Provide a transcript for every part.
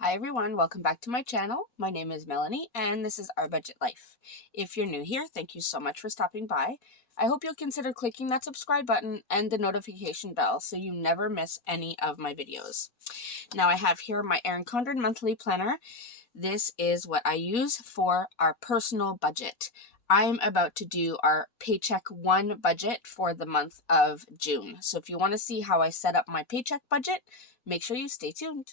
Hi everyone, welcome back to my channel. My name is Melanie and this is Our Budget Life. If you're new here, thank you so much for stopping by. I hope you'll consider clicking that subscribe button and the notification bell so you never miss any of my videos. Now I have here my Erin Condren Monthly Planner. This is what I use for our personal budget. I'm about to do our Paycheck 1 budget for the month of June. So if you want to see how I set up my Paycheck budget, make sure you stay tuned.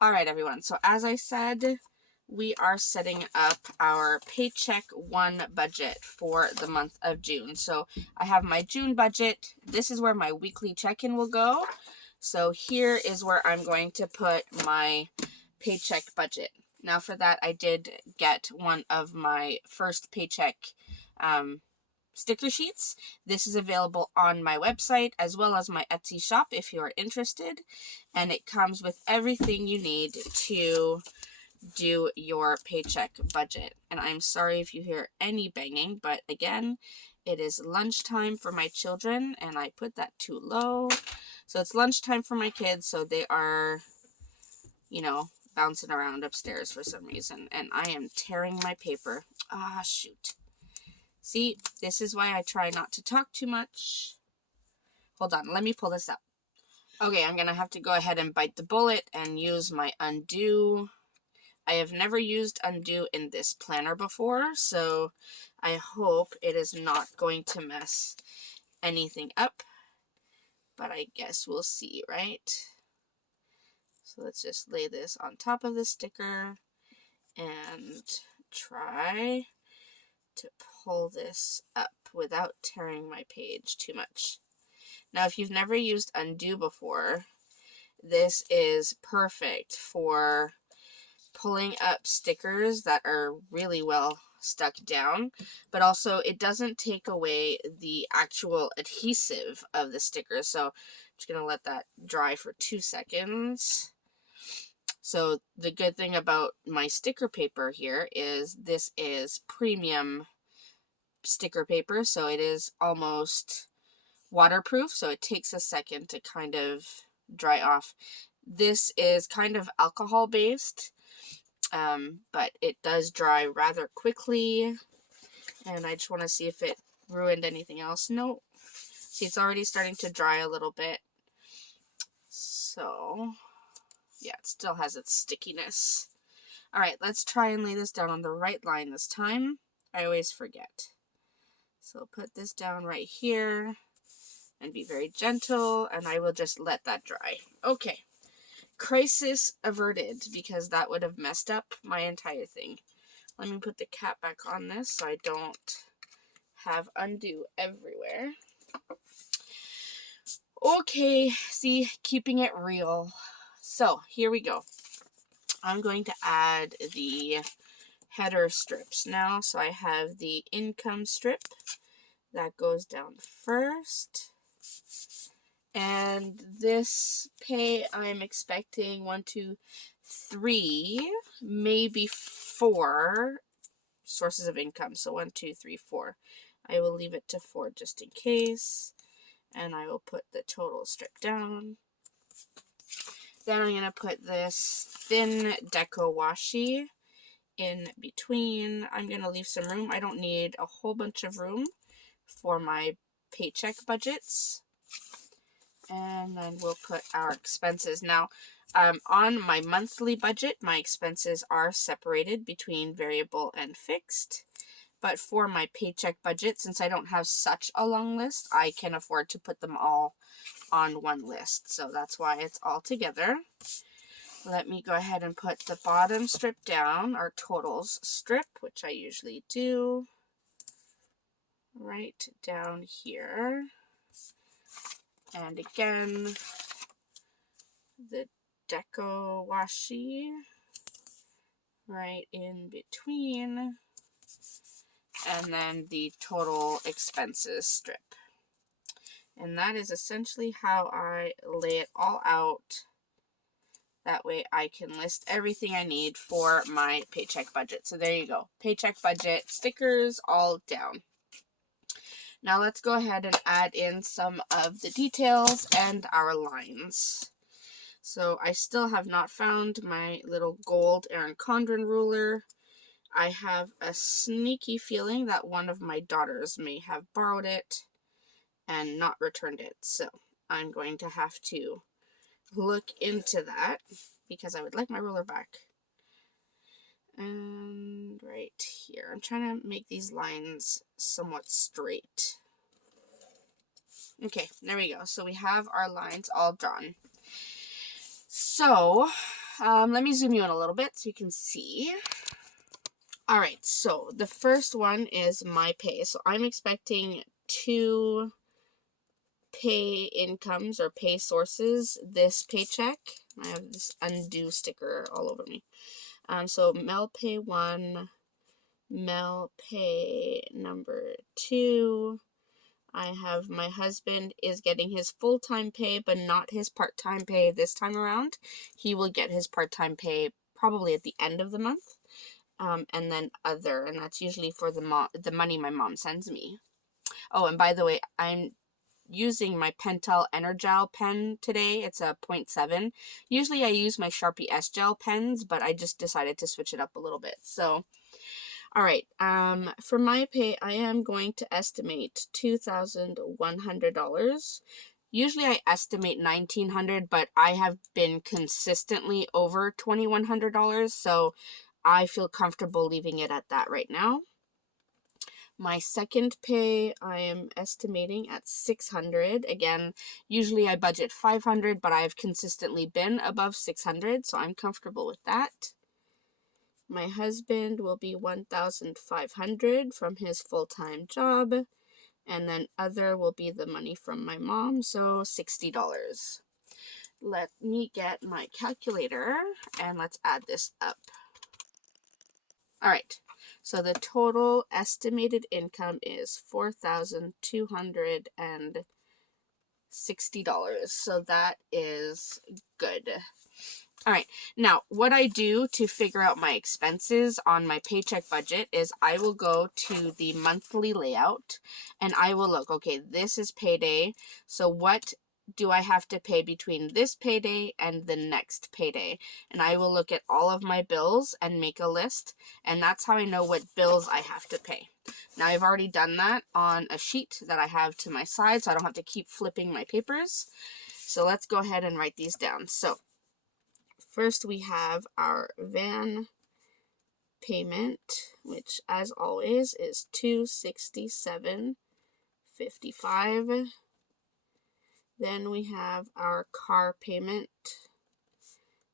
All right, everyone. So as I said, we are setting up our Paycheck 1 budget for the month of June. So I have my June budget. This is where my weekly check-in will go. So here is where I'm going to put my Paycheck budget. Now for that, I did get one of my first Paycheck sticker sheets. This is available on my website as well as my Etsy shop if you are interested, and it comes with everything you need to do your paycheck budget. And I'm sorry if you hear any banging, but again, it is lunchtime for my children and I put that too low. So it's lunchtime for my kids, so they are, bouncing around upstairs for some reason, and I am tearing my paper. Ah, shoot. See, this is why I try not to talk too much. Hold on, let me pull this up. Okay, I'm going to have to go ahead and bite the bullet and use my undo. I have never used undo in this planner before, so I hope it is not going to mess anything up. But I guess we'll see, right? So let's just lay this on top of the sticker and try to pull this up without tearing my page too much. Now, if you've never used undo before, this is perfect for pulling up stickers that are really well stuck down, but also it doesn't take away the actual adhesive of the sticker. So I'm just going to let that dry for 2 seconds. So the good thing about my sticker paper here is this is premium sticker paper, so it is almost waterproof, so it takes a second to kind of dry off. This is kind of alcohol based, but it does dry rather quickly, and I just want to see if it ruined anything else. Nope. See, it's already starting to dry a little bit. So yeah, it still has its stickiness. All right, let's try and lay this down on the right line this time. I always forget. So put this down right here and be very gentle, and I will just let that dry. Okay, crisis averted, because that would have messed up my entire thing. Let me put the cap back on this so I don't have undo everywhere. Okay, see, keeping it real. So here we go. I'm going to add the header strips now. So I have the income strip that goes down first. And this pay, I'm expecting 1, 2, 3, maybe 4 sources of income. So 1, 2, 3, 4. I will leave it to 4 just in case. And I will put the total strip down. Then I'm going to put this thin deco washi in between. I'm going to leave some room. I don't need a whole bunch of room for my paycheck budgets. And then we'll put our expenses. Now, on my monthly budget, my expenses are separated between variable and fixed. But for my paycheck budget, since I don't have such a long list, I can afford to put them all on one list. So that's why it's all together. Let me go ahead and put the bottom strip down, our totals strip, which I usually do, right down here. And again, the deco washi right in between, and then the total expenses strip. And that is essentially how I lay it all out. That way I can list everything I need for my paycheck budget. So there you go. Paycheck budget, stickers all down. Now let's go ahead and add in some of the details and our lines. So I still have not found my little gold Erin Condren ruler. I have a sneaky feeling that one of my daughters may have borrowed it and not returned it. So I'm going to have to look into that because I would like my ruler back. And right here, I'm trying to make these lines somewhat straight. Okay, there we go. So we have our lines all drawn. So let me zoom you in a little bit so you can see. All right, so the first one is my pay. So I'm expecting 2 pay incomes or pay sources this paycheck. I have this undo sticker all over me. So Mel Pay 1, Mel Pay number 2. I have my husband is getting his full-time pay, but not his part-time pay this time around. He will get his part-time pay probably at the end of the month. And then other, and that's usually for the money my mom sends me. Oh, and by the way, I'm using my Pentel Energel pen today. It's a 0.7. Usually I use my Sharpie S-Gel pens, but I just decided to switch it up a little bit. So, all right, for my pay, I am going to estimate $2,100. Usually I estimate $1,900, but I have been consistently over $2,100, so I feel comfortable leaving it at that right now. My second pay, I am estimating at $600. Again, usually I budget $500, but I've consistently been above $600, so I'm comfortable with that. My husband will be $1,500 from his full-time job, and then other will be the money from my mom, so $60. Let me get my calculator, and let's add this up. All right. So the total estimated income is $4,260. So that is good. All right. Now, what I do to figure out my expenses on my paycheck budget is I will go to the monthly layout and I will look, okay, this is payday. So what do I have to pay between this payday and the next payday? And I will look at all of my bills and make a list. And that's how I know what bills I have to pay. Now, I've already done that on a sheet that I have to my side, so I don't have to keep flipping my papers. So let's go ahead and write these down. So first we have our van payment, which as always is $267.55. Then we have our car payment,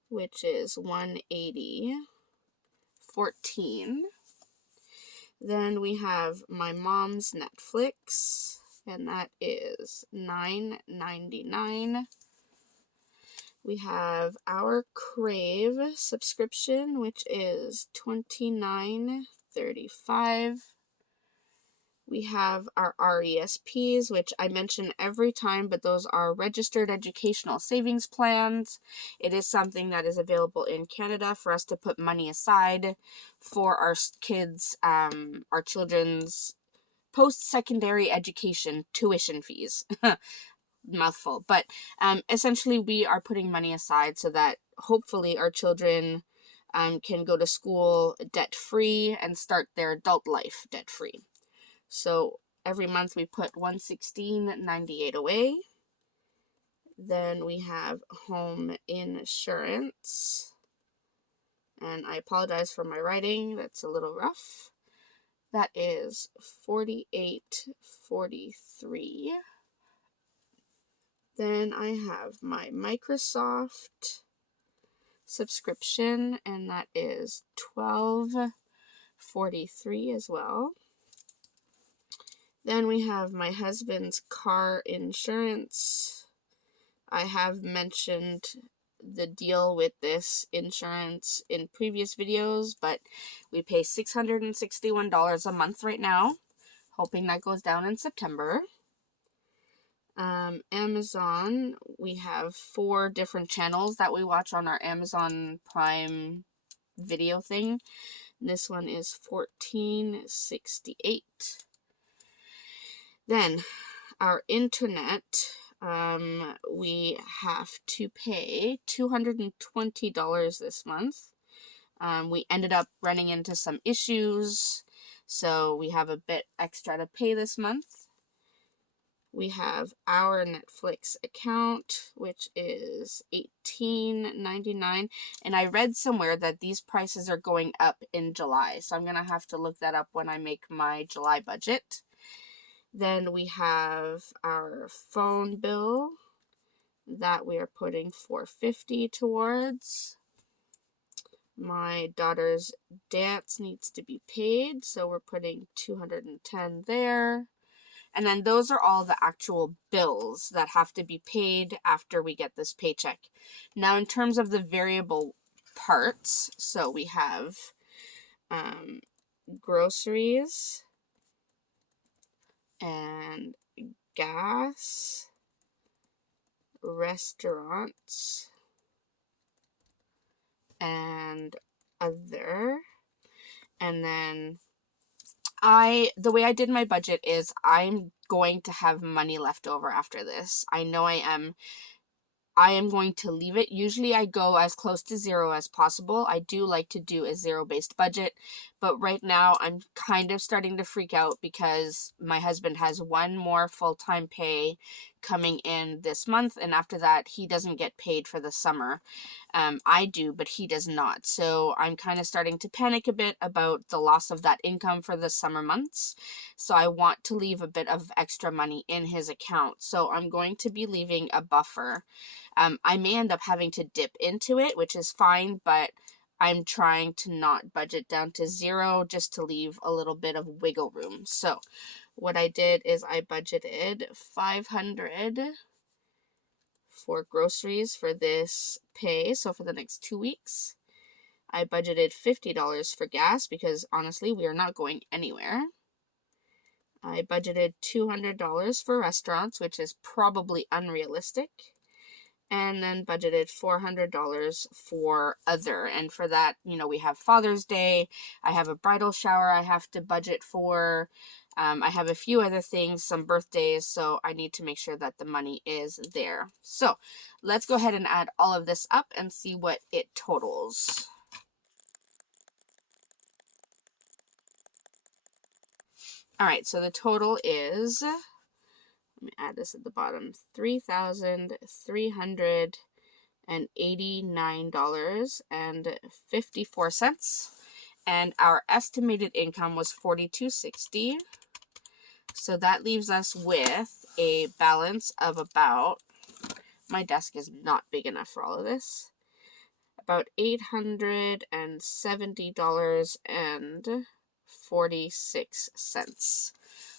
which is $180.14. Then we have my mom's Netflix, and that is $9.99. We have our Crave subscription, which is $29.35. We have our RESPs, which I mention every time, but those are registered educational savings plans. It is something that is available in Canada for us to put money aside for our kids, our children's post-secondary education tuition fees. Mouthful. But essentially we are putting money aside so that hopefully our children can go to school debt-free and start their adult life debt-free. So every month we put $116.98 away. Then we have home insurance. And I apologize for my writing. That's a little rough. That is $48.43. Then I have my Microsoft subscription, and that is $12.43 as well. Then we have my husband's car insurance. I have mentioned the deal with this insurance in previous videos, but we pay $661 a month right now, hoping that goes down in September. Amazon, we have 4 different channels that we watch on our Amazon Prime video thing. This one is $14.68. Then our internet, we have to pay $220 this month. We ended up running into some issues, so we have a bit extra to pay this month. We have our Netflix account, which is $18.99. And I read somewhere that these prices are going up in July. So I'm going to have to look that up when I make my July budget. Then we have our phone bill that we are putting $4.50 towards. My daughter's dance needs to be paid, so we're putting $210 there. And then those are all the actual bills that have to be paid after we get this paycheck. Now, in terms of the variable parts, so we have groceries and gas, restaurants, and other. And then the way I did my budget is I'm going to have money left over after this. I know I am going to leave it. Usually I go as close to zero as possible. I do like to do a zero-based budget, but right now I'm kind of starting to freak out because my husband has one more full-time pay coming in this month, and after that he doesn't get paid for the summer. I do, but he does not. So I'm kind of starting to panic a bit about the loss of that income for the summer months. So I want to leave a bit of extra money in his account. So I'm going to be leaving a buffer. I may end up having to dip into it, which is fine, but I'm trying to not budget down to zero just to leave a little bit of wiggle room. So what I did is I budgeted $500 for groceries for this pay, so for the next 2 weeks. I budgeted $50 for gas because honestly we are not going anywhere. I budgeted $200 for restaurants, which is probably unrealistic, and then budgeted $400 for other. And for that, we have Father's Day, I have a bridal shower I have to budget for, I have a few other things, some birthdays, so I need to make sure that the money is there. So let's go ahead and add all of this up and see what it totals. All right, so the total is, let me add this at the bottom, $3,389.54. And our estimated income was $42.60. So that leaves us with a balance of about, my desk is not big enough for all of this, about $870.46.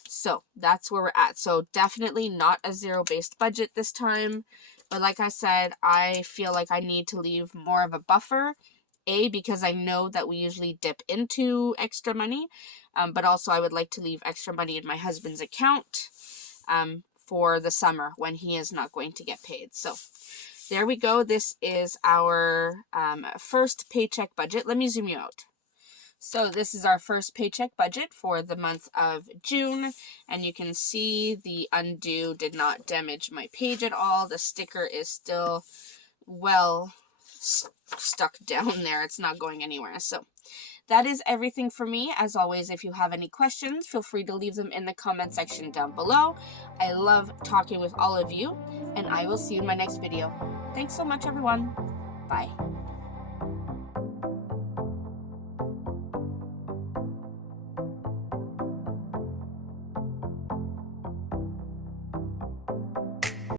So that's where we're at. So definitely not a zero-based budget this time. But like I said, I feel like I need to leave more of a buffer. Because I know that we usually dip into extra money, but also I would like to leave extra money in my husband's account for the summer when he is not going to get paid. So there we go. This is our first paycheck budget. Let me zoom you out. So this is our first paycheck budget for the month of June, and you can see the undo did not damage my page at all. The sticker is still well stuck down there. It's not going anywhere. So that is everything for me. As always, if you have any questions, feel free to leave them in the comment section down below. I love talking with all of you, and I will see you in my next video. Thanks so much, everyone. Bye.